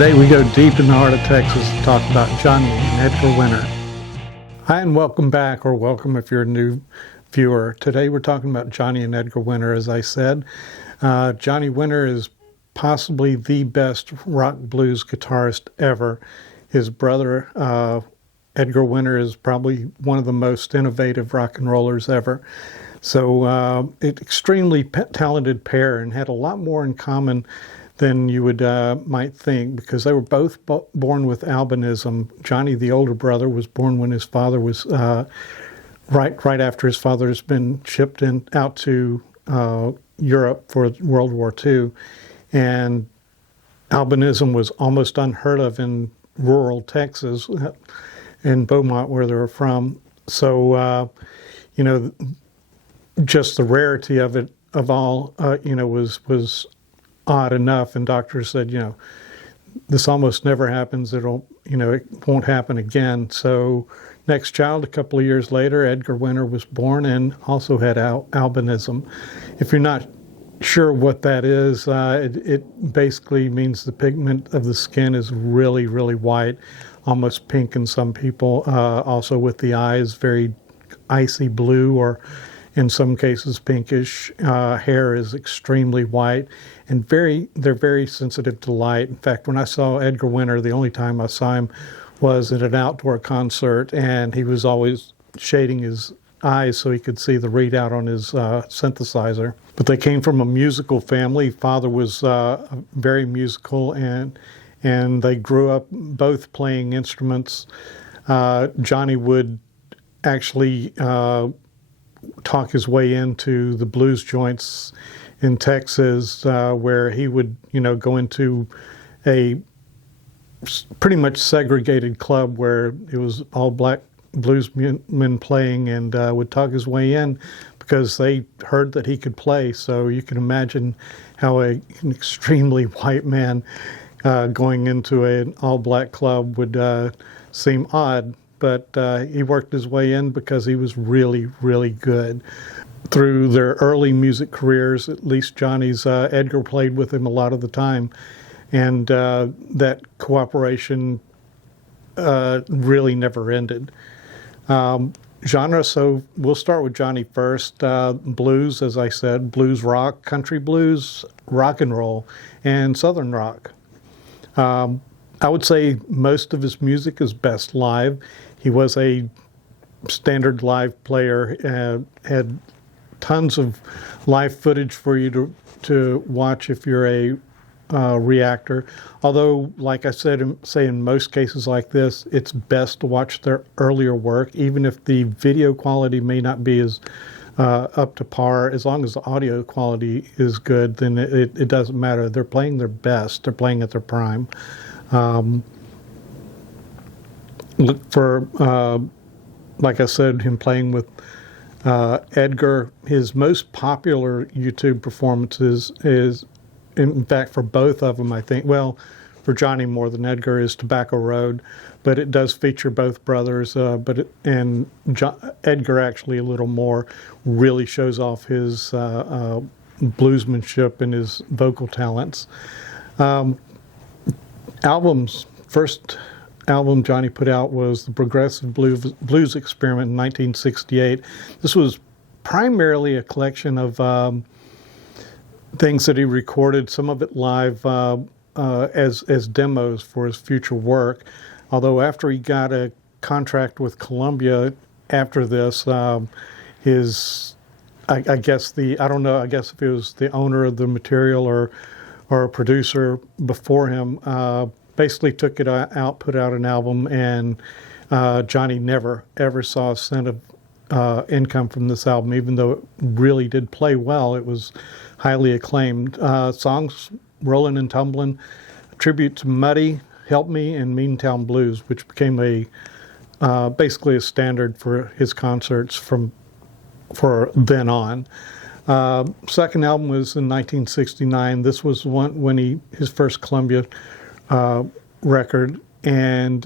Today we go deep in the heart of Texas to talk about Johnny and Edgar Winter. Hi and welcome back, or welcome if you're a new viewer. Today we're talking about Johnny and Edgar Winter, as I said. Johnny Winter is possibly the best rock blues guitarist ever. His brother, Edgar Winter, is probably one of the most innovative rock and rollers ever. So an extremely talented pair, and had a lot more in common than you would might think, because they were both born with albinism. Johnny, the older brother, was born when his father was right after his father's been shipped out to Europe for World War II, and albinism was almost unheard of in rural Texas, in Beaumont, where they were from. So just the rarity of it was odd enough, and doctors said, this almost never happens. It won't happen again. So next child, a couple of years later, Edgar Winter was born and also had albinism. If you're not sure what that is, it basically means the pigment of the skin is really, really white, almost pink in some people. Also with the eyes, very icy blue, or in some cases pinkish. Hair is extremely white, and they're very sensitive to light. In fact, when I saw Edgar Winter, the only time I saw him was at an outdoor concert, and he was always shading his eyes so he could see the readout on his synthesizer. But they came from a musical family. Father was very musical, and they grew up both playing instruments. Johnny would actually talk his way into the blues joints in Texas, where he would, go into a pretty much segregated club where it was all black bluesmen playing, and would talk his way in because they heard that he could play. So you can imagine how an extremely white man going into an all-black club would seem odd. But he worked his way in because he was really, really good. Through their early music careers, at least Johnny's, Edgar played with him a lot of the time. And that cooperation really never ended. Genre, so we'll start with Johnny first. Blues, as I said, blues rock, country blues, rock and roll, and southern rock. I would say most of his music is best live. He was a standard live player, had tons of live footage for you to watch if you're a reactor. Although, like I said, say in most cases like this, it's best to watch their earlier work, even if the video quality may not be as up to par. As long as the audio quality is good, then it doesn't matter. They're playing their best. They're playing at their prime. Look for, like I said, him playing with Edgar. His most popular YouTube performances is, in fact, for both of them, I think, well, for Johnny more than Edgar, is Tobacco Road, but it does feature both brothers. Edgar actually a little more, really shows off his bluesmanship and his vocal talents. Albums. First album Johnny put out was the Progressive Blues Experiment in 1968. This was primarily a collection of things that he recorded, some of it live as demos for his future work. Although after he got a contract with Columbia after this, I guess if it was the owner of the material or a producer before him, basically took it out, put out an album, and Johnny never, ever saw a cent of income from this album, even though it really did play well. It was highly acclaimed. Songs, Rollin' and Tumblin', a tribute to Muddy, Help Me, and Meantown Blues, which became basically a standard for his concerts for then on. Second album was in 1969. This was his first Columbia record, and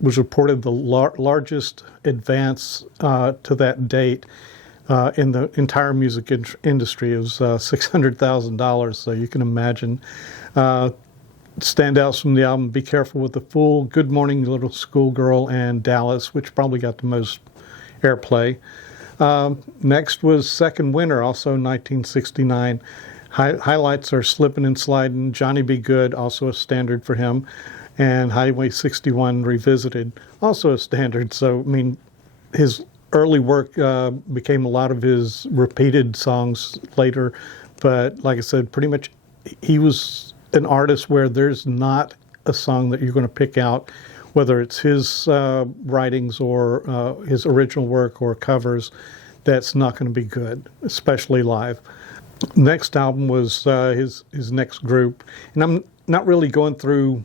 was reported the largest advance to that date in the entire music industry. It was $600,000, so you can imagine. Standouts from the album: Be Careful with the Fool, Good Morning Little Schoolgirl, and Dallas, which probably got the most airplay. Next was Second Winter, also 1969. Highlights are Slippin' and Slidin', Johnny Be Good, also a standard for him, and Highway 61 Revisited, also a standard. So, I mean, his early work became a lot of his repeated songs later, but like I said, pretty much he was an artist where there's not a song that you're going to pick out, whether it's his writings or his original work or covers, that's not going to be good, especially live. Next album was his next group, and I'm not really going through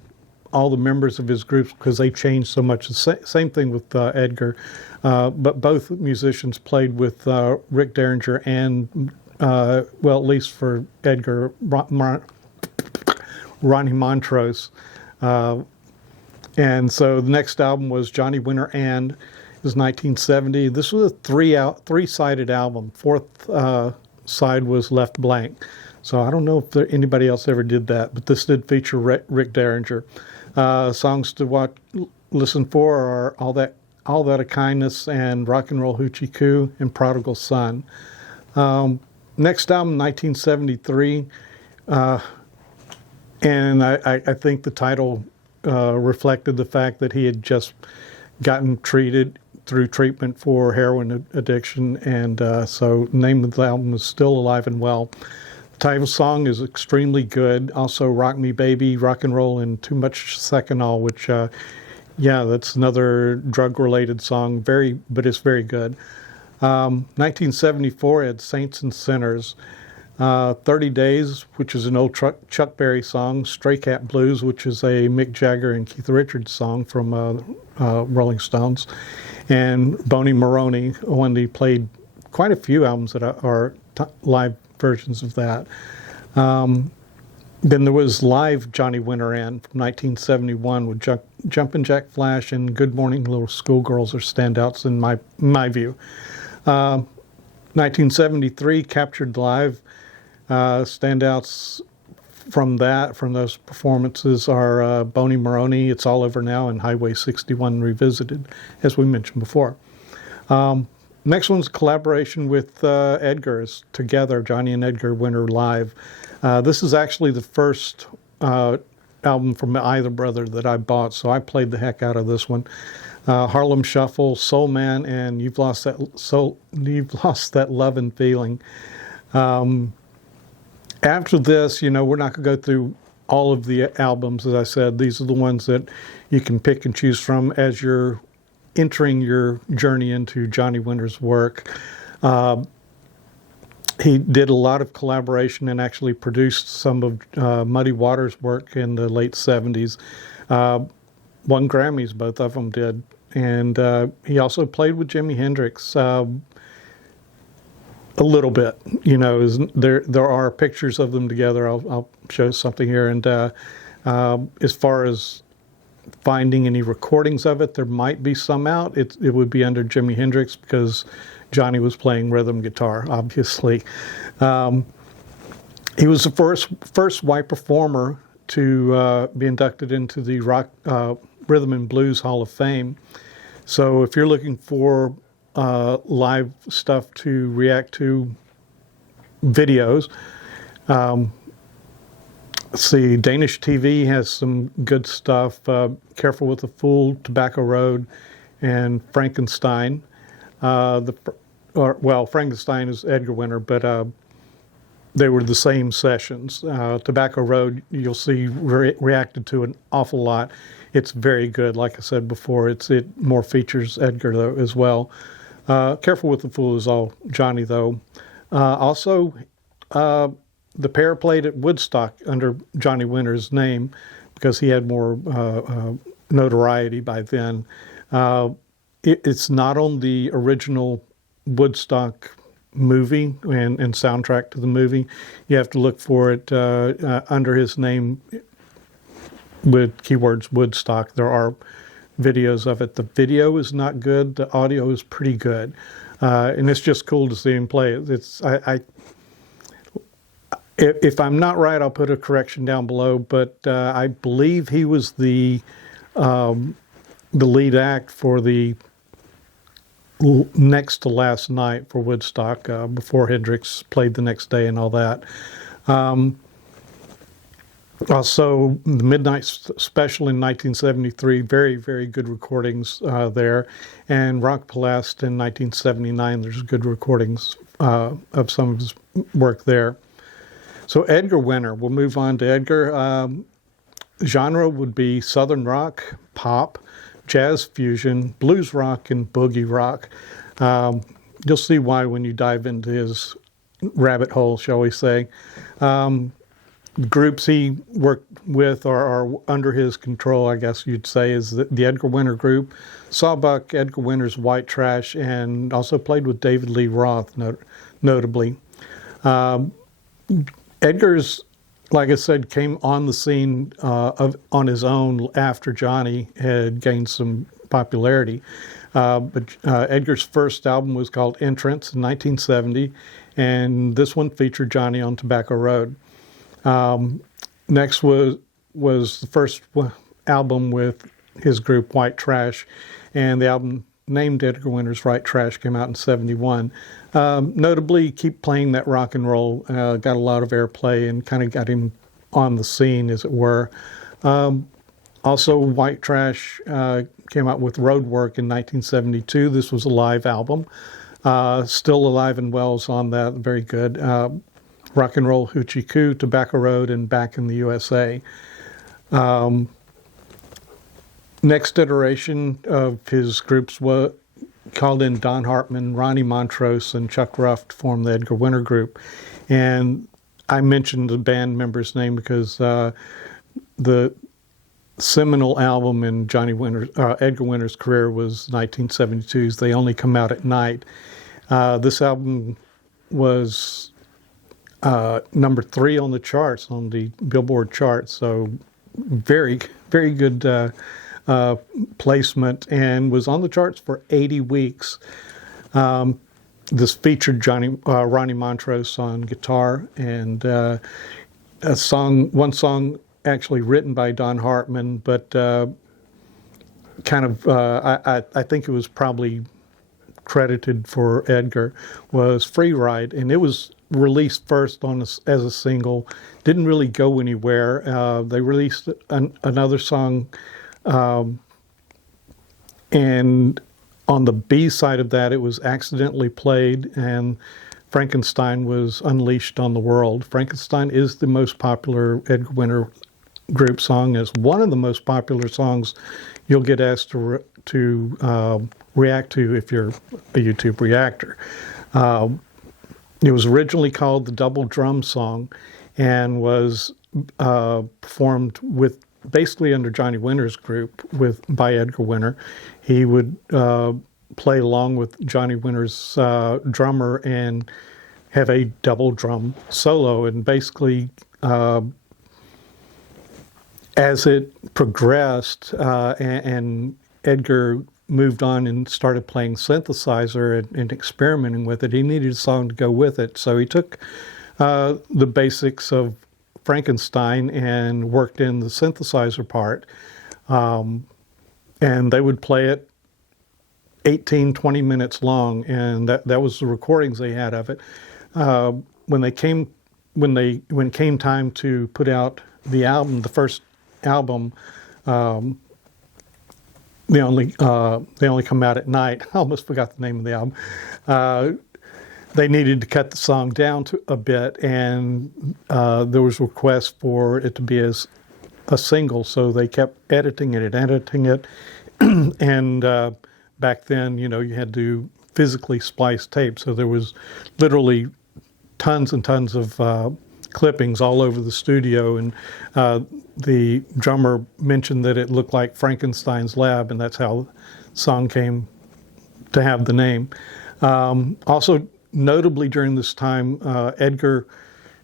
all the members of his groups because they changed so much. The same thing with Edgar, but both musicians played with Rick Derringer and, well, at least for Edgar, Ronnie Montrose. And so the next album was Johnny Winter and, it was 1970. This was a three-sided album. Fourth side was left blank. So I don't know if anybody else ever did that, but this did feature Rick Derringer. Songs to listen for are All That a Kindness and Rock and Roll Hoochie Coo and Prodigal Son. Next album, 1973. And I think the title reflected the fact that he had just gotten treated through treatment for heroin addiction, and so the name of the album is Still Alive and Well. The title song is extremely good. Also, Rock Me Baby, Rock and Roll, and Too Much Seconal, which, yeah, that's another drug-related song, but it's very good. 1974 had Saints and Sinners. 30 Days, which is an old Chuck Berry song. Stray Cat Blues, which is a Mick Jagger and Keith Richards song from Rolling Stones. And Boney Maroney, when he played quite a few albums that are live versions of that. Then there was live Johnny Winter and from 1971 with Jumpin' Jack Flash and Good Morning Little Schoolgirls are standouts in my view. 1973 Captured Live. Standouts from those performances are Boney Maroney, It's All Over Now, and Highway 61 Revisited, as we mentioned before. Next one's a collaboration with Edgar's together, Johnny and Edgar Winter Live. This is actually the first album from either brother that I bought, so I played the heck out of this one. Harlem Shuffle, Soul Man, and You've Lost That Love and Feeling. After this, we're not going to go through all of the albums. As I said, these are the ones that you can pick and choose from as you're entering your journey into Johnny Winter's work. He did a lot of collaboration and actually produced some of Muddy Waters' work in the late 70s. Won Grammys, both of them did. And he also played with Jimi Hendrix a little bit. There are pictures of them together. I'll show something here. And as far as finding any recordings of it, there might be some out. It would be under Jimi Hendrix because Johnny was playing rhythm guitar, obviously. He was the first white performer to be inducted into the Rock, Rhythm and Blues Hall of Fame. So if you're looking for live stuff to react to, videos, let's see, Danish TV has some good stuff. Careful with the Fool, Tobacco Road, and Frankenstein. Frankenstein is Edgar Winter, but they were the same sessions. Tobacco Road, you'll see reacted to an awful lot. It's very good. Like I said before, it more features Edgar though as well. Careful with the Fool is all Johnny though. Also, the pair played at Woodstock under Johnny Winter's name because he had more notoriety by then. It's not on the original Woodstock movie and soundtrack to the movie. You have to look for it under his name with keywords Woodstock. There are videos of it. The video is not good. The audio is pretty good. And it's just cool to see him play it. If I'm not right, I'll put a correction down below, but I believe he was the lead act for the next to last night for Woodstock, before Hendrix played the next day and all that. Also, the Midnight Special in 1973, very, very good recordings there. And Rock Palast in 1979, there's good recordings of some of his work there. So Edgar Winter, we'll move on to Edgar. Genre would be Southern rock, pop, jazz fusion, blues rock, and boogie rock. You'll see why when you dive into his rabbit hole, shall we say. Groups he worked with are under his control, I guess you'd say, is the Edgar Winter Group, Sawbuck, Edgar Winter's White Trash, and also played with David Lee Roth, notably. Edgar's, like I said, came on the scene on his own after Johnny had gained some popularity. But Edgar's first album was called Entrance in 1970, and this one featured Johnny on Tobacco Road. Next was the first album with his group White Trash, and the album named Edgar Winter's White Trash came out in 71. Notably, Keep Playing That Rock and Roll got a lot of airplay and kind of got him on the scene, as it were. Also, White Trash came out with Road Work in 1972. This was a live album. Still alive and well's on that, very good. Rock and Roll Hoochie Coo, Tobacco Road, and Back in the USA. Next iteration of his groups called in Don Hartman, Ronnie Montrose, and Chuck Ruff to form the Edgar Winter Group. And I mentioned the band member's name because the seminal album in Edgar Winter's career was 1972's They Only Come Out at Night. This album was number 3 on the charts, on the Billboard charts, so very, very good placement, and was on the charts for 80 weeks. This featured Ronnie Montrose on guitar, and one song actually written by Don Hartman, but I think it was probably credited for Edgar, was Free Ride, and it was released first as a single, didn't really go anywhere. They released another song, and on the B side of that, it was accidentally played, and Frankenstein was unleashed on the world. Frankenstein is the most popular Edgar Winter Group song, is one of the most popular songs you'll get asked to react to if you're a YouTube reactor. It was originally called the Double Drum Song, and was performed with basically under Johnny Winter's group by Edgar Winter. He would play along with Johnny Winter's drummer and have a double drum solo, and basically as it progressed and Edgar moved on and started playing synthesizer and experimenting with it, he needed a song to go with it. So he took the basics of Frankenstein and worked in the synthesizer part. And they would play it 18, 20 minutes long, and that was the recordings they had of it. When it came time to put out the album, the first album, They only come out at night. I almost forgot the name of the album. They needed to cut the song down a bit, and there was requests for it to be as a single, so they kept editing it, and back then, you had to physically splice tape, so there was literally tons and tons of clippings all over the studio, and the drummer mentioned that it looked like Frankenstein's lab, and that's how the song came to have the name. Also, notably during this time, Edgar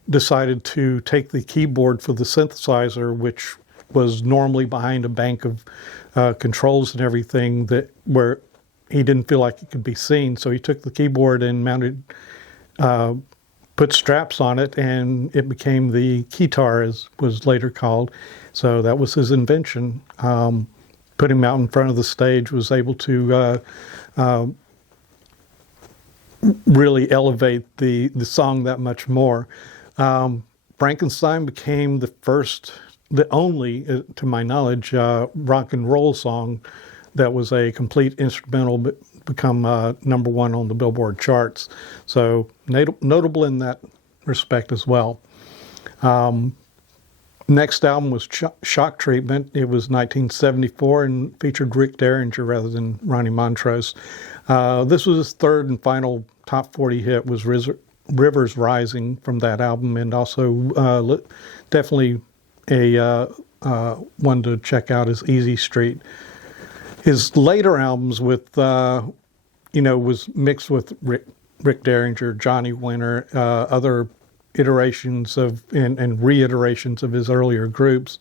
decided to take the keyboard for the synthesizer, which was normally behind a bank of controls and everything, where he didn't feel like it could be seen. So he took the keyboard and mounted put straps on it, and it became the keytar, as was later called. So that was his invention. Put him out in front of the stage, was able to really elevate the song that much more. Frankenstein became the only, to my knowledge, rock and roll song that was a complete instrumental, but become number one on the Billboard charts. So notable in that respect as well. Next album was Shock Treatment. It was 1974 and featured Rick Derringer rather than Ronnie Montrose. This was his third and final top 40 hit, was Rivers Rising from that album, and also definitely a one to check out is Easy Street. His later albums was mixed with Rick Derringer, Johnny Winter, other iterations of and reiterations of his earlier groups,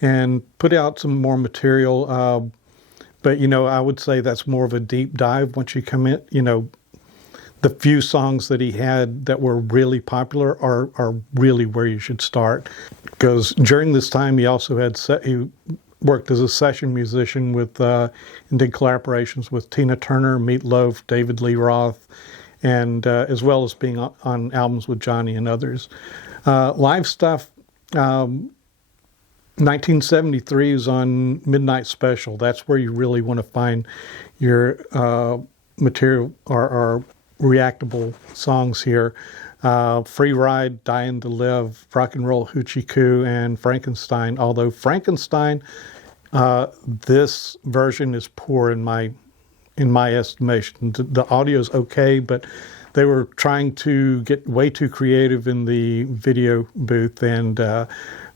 and put out some more material. But I would say that's more of a deep dive once you come in. The few songs that he had that were really popular are really where you should start, because during this time he also he worked as a session musician with and did collaborations with Tina Turner, Meat Loaf, David Lee Roth, and as well as being on albums with Johnny and others. Live stuff, 1973 is on Midnight Special. That's where you really want to find your material or reactable songs here. Free Ride, Dying to Live, Rock and Roll Hoochie Coo, and Frankenstein. Although Frankenstein, this version is poor in my estimation. The audio is okay, but they were trying to get way too creative in the video booth and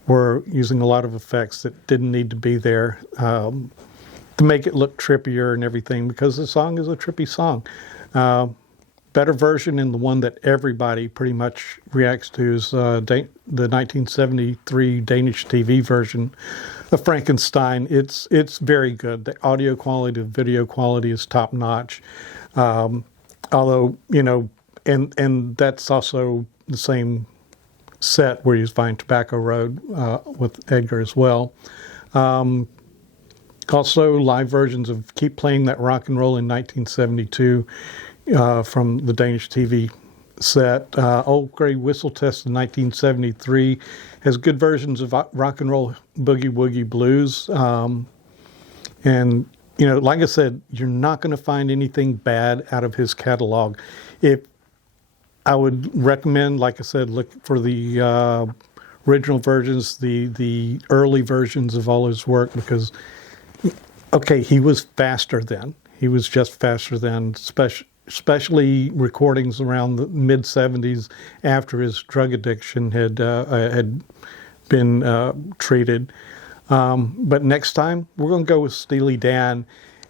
were using a lot of effects that didn't need to be there to make it look trippier and everything, because the song is a trippy song. Better version, and the one that everybody pretty much reacts to, is the 1973 Danish TV version of Frankenstein. It's very good. The audio quality, the video quality is top notch. Although, and that's also the same set where you find Tobacco Road with Edgar as well. Also, live versions of Keep Playing That Rock and Roll in 1972 from the Danish TV set. Old Grey Whistle Test in 1973 has good versions of Rock and Roll Boogie Woogie Blues. And, like I said, you're not going to find anything bad out of his catalog. I would recommend, like I said, look for the original versions, the early versions of all his work, because, okay, he was faster then. He was just faster then, especially recordings around the mid-'70s after his drug addiction had been treated. But next time, we're going to go with Steely Dan,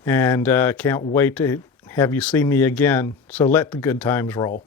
and can't wait to have you see me again. So let the good times roll.